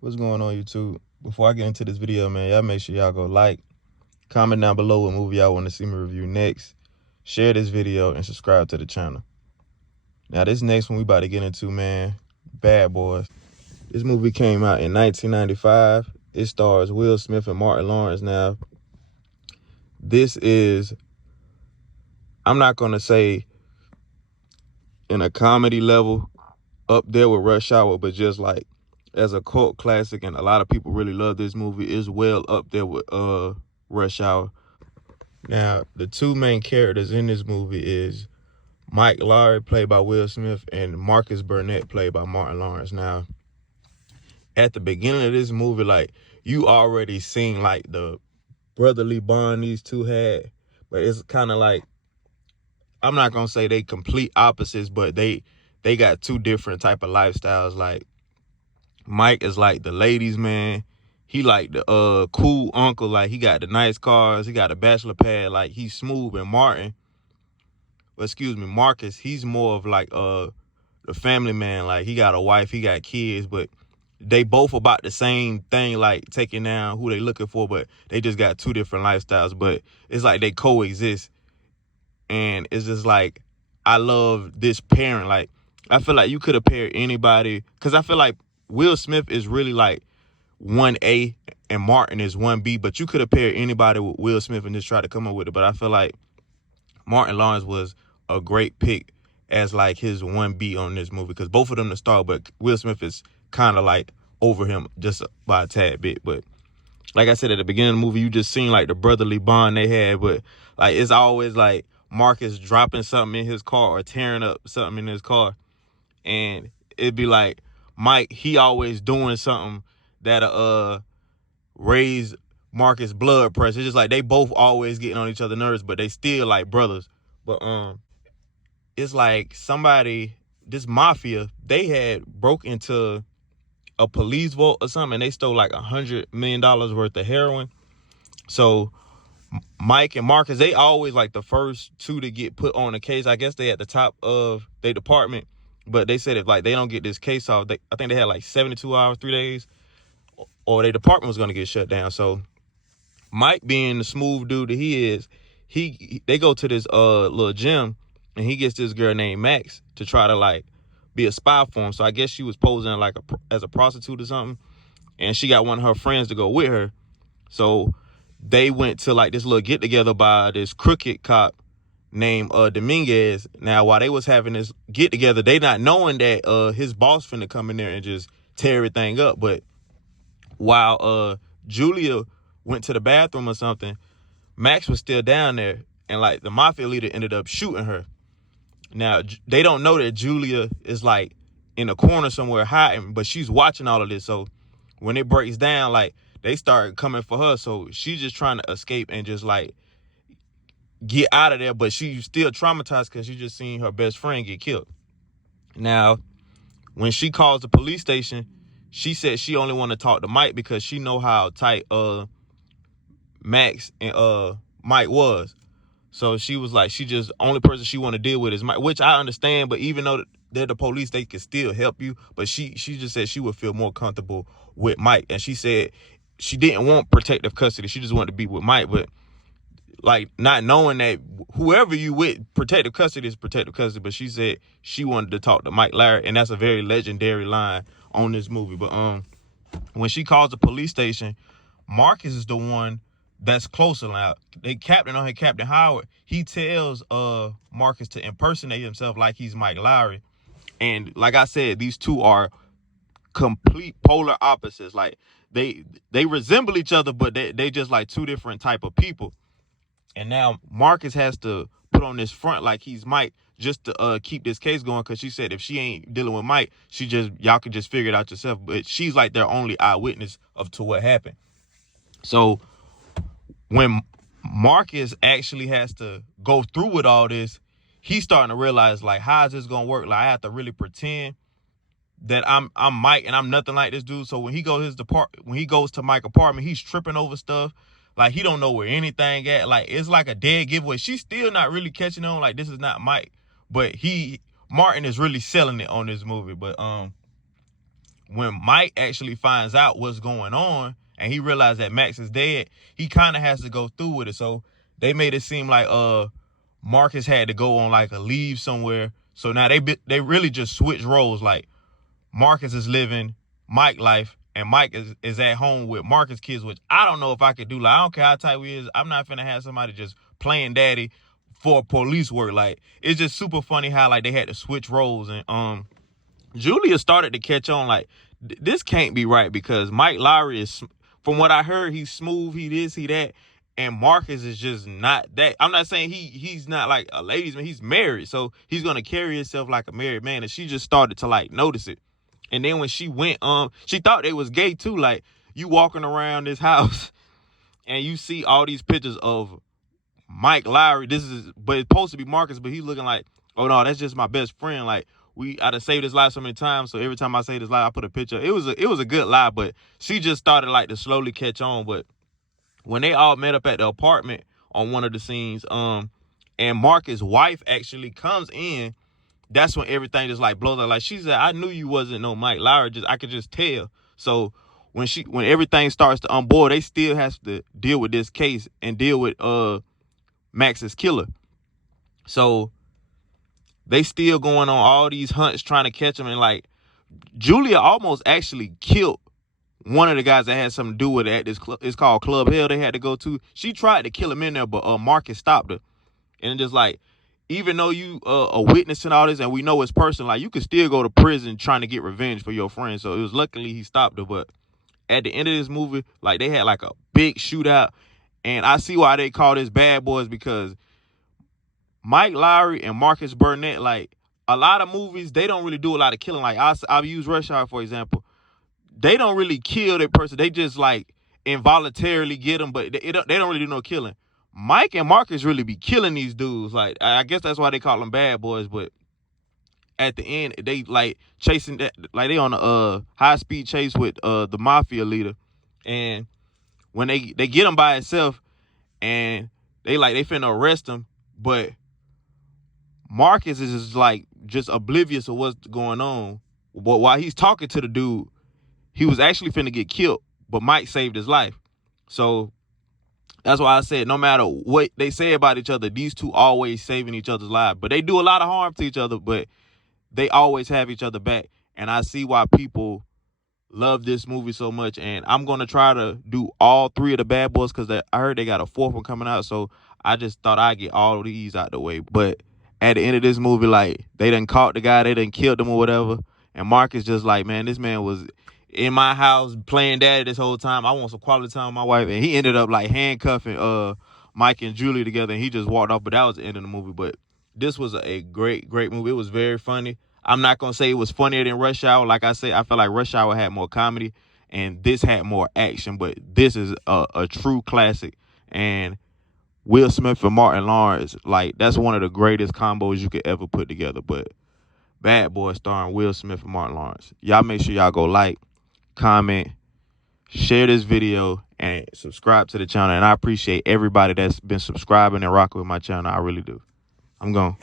What's going on, YouTube? Before I get into this video, man, y'all make sure y'all go like, comment down below what movie y'all want to see me review next, share this video, and subscribe to the channel. Now, this next one we about to get into, man, Bad Boys. This movie came out in 1995. It stars Will Smith and Martin Lawrence. Now, this is, I'm not going to say in a comedy level up there with Rush Hour, but just like as a cult classic, and a lot of people really love this movie, is well up there with Rush Hour. Now, the two main characters in this movie is Mike Lowrey, played by Will Smith, and Marcus Burnett, played by Martin Lawrence. Now, at the beginning of this movie, like, you already seen like the brotherly bond these two had, but it's kind of like, I'm not gonna say they complete opposites, but they got two different type of lifestyles. Like, Mike is like the ladies' man. He like the cool uncle. Like, he got the nice cars. He got a bachelor pad. Like, he's smooth. And Marcus, he's more of like the family man. Like, he got a wife, he got kids, but they both about the same thing, like taking down who they looking for, but they just got two different lifestyles. But it's like they coexist. And it's just like, I love this pairing. Like, I feel like you could have paired anybody, because I feel like Will Smith is really like 1A and Martin is 1B, but you could have paired anybody with Will Smith and just try to come up with it. But I feel like Martin Lawrence was a great pick as like his 1B on this movie, because both of them the star, but Will Smith is kind of like over him just by a tad bit. But like I said, at the beginning of the movie, you just seen like the brotherly bond they had, but like it's always like Marcus dropping something in his car or tearing up something in his car, and it'd be like Mike, he always doing something that raise Marcus' blood pressure. It's just like they both always getting on each other's nerves, but they still like brothers. But it's like this mafia, they had broke into a police vault or something, and they stole like $100 million worth of heroin. So Mike and Marcus, they always like the first two to get put on the case. I guess they at the top of their department, but they said if like they don't get this case off, I think they had like 72 hours, 3 days, or their department was gonna get shut down. So Mike, being the smooth dude that he is, they go to this little gym, and he gets this girl named Max to try to like be a spy for him. So I guess she was posing like as a prostitute or something, and she got one of her friends to go with her. So they went to like this little get together by this crooked cop named Dominguez. Now, while they was having this get together, they not knowing that his boss finna come in there and just tear everything up. But while Julia went to the bathroom or something, Max was still down there, and like the mafia leader ended up shooting her. Now, they don't know that Julia is like in a corner somewhere hiding, but she's watching all of this. So when it breaks down, like they start coming for her. So she's just trying to escape and just like get out of there, but she's still traumatized because she just seen her best friend get killed. Now, when she calls the police station, she said she only want to talk to Mike because she know how tight Max and Mike was. So she was like, she just only person she want to deal with is Mike, which I understand. But even though they're the police, they can still help you. But she just said she would feel more comfortable with Mike, and she said she didn't want protective custody. She just wanted to be with Mike. But like, not knowing that whoever you with, protective custody is protective custody. But she said she wanted to talk to Mike Lowrey, and that's a very legendary line on this movie. But when she calls the police station, Marcus is the one that's closer. Now, Captain Howard, he tells Marcus to impersonate himself like he's Mike Lowrey. And like I said, these two are complete polar opposites. Like, they resemble each other, but they just like two different type of people. And now Marcus has to put on this front like he's Mike just to keep this case going, because she said if she ain't dealing with Mike, y'all can just figure it out yourself. But she's like their only eyewitness to what happened. So when Marcus actually has to go through with all this, he's starting to realize, like, how is this gonna work? Like, I have to really pretend that I'm Mike and I'm nothing like this dude. So when he goes to Mike's apartment, he's tripping over stuff. Like, he don't know where anything at. Like, it's like a dead giveaway. She's still not really catching on. Like, this is not Mike, but Martin is really selling it on this movie. But when Mike actually finds out what's going on and he realized that Max is dead, he kind of has to go through with it. So they made it seem like Marcus had to go on like a leave somewhere. So now they really just switch roles. Like Marcus is living Mike life and Mike is at home with Marcus kids, which I don't know if I could do. Like, I don't care how tight we is. I'm not finna have somebody just playing daddy for police work. Like, it's just super funny how like they had to switch roles. And Julia started to catch on like, this can't be right, because Mike Lowrey is, from what I heard, he's smooth, he this, he that, and Marcus is just not that. I'm not saying he's not like a ladies man, he's married, so he's gonna carry himself like a married man, and she just started to like notice it. And then when she went, she thought they was gay too. Like, you walking around this house and you see all these pictures of Mike Lowrey. But it's supposed to be Marcus, but he's looking like, oh no, that's just my best friend. Like, I done saved his life so many times, so every time I say this lie, I put a picture. It was a good lie, but she just started like to slowly catch on. But when they all met up at the apartment on one of the scenes, and Marcus' wife actually comes in, that's when everything just like blows up. Like, she said, I knew you wasn't no Mike Lowrey, I could just tell. So when everything starts to unboard, they still has to deal with this case and deal with Max's killer. So they still going on all these hunts trying to catch him. And like, Julia almost actually killed one of the guys that had something to do with it at this club. It's called Club Hell they had to go to. She tried to kill him in there, but Marcus stopped her. And just like, even though you a witness and all this, and we know it's personal, like, you could still go to prison trying to get revenge for your friend. So it was luckily he stopped her. But at the end of this movie, like, they had like a big shootout. And I see why they call this Bad Boys, because Mike Lowrey and Marcus Burnett, like, a lot of movies, they don't really do a lot of killing. Like, I'll use Rush Hour, for example. They don't really kill that person. They just, like, involuntarily get them, but they don't really do no killing. Mike and Marcus really be killing these dudes. Like, I guess that's why they call them Bad Boys, but at the end, they, like, chasing that, like, they on a high-speed chase with the mafia leader. And when they get him by himself, and they finna arrest him, but Marcus is just like just oblivious of what's going on. But while he's talking to the dude, he was actually finna get killed, but Mike saved his life. So that's why I said, no matter what they say about each other, these two always saving each other's lives. But they do a lot of harm to each other, but they always have each other back. And I see why people love this movie so much. And I'm going to try to do all three of the Bad Boys, because I heard they got a fourth one coming out. So I just thought I'd get all of these out the way. But at the end of this movie, like, they done caught the guy, they done killed him or whatever. And Marcus just like, man, this man was in my house playing daddy this whole time. I want some quality time with my wife. And he ended up like handcuffing Mike and Julie together, and he just walked off. But that was the end of the movie. But this was a great movie. It was very funny. I'm not going to say it was funnier than Rush Hour. Like I said, I feel like Rush Hour had more comedy and this had more action. But this is a true classic. And Will Smith and Martin Lawrence, like, that's one of the greatest combos you could ever put together. But Bad Boys starring Will Smith and Martin Lawrence. Y'all make sure y'all go like, comment, share this video, and subscribe to the channel. And I appreciate everybody that's been subscribing and rocking with my channel. I really do. I'm gone.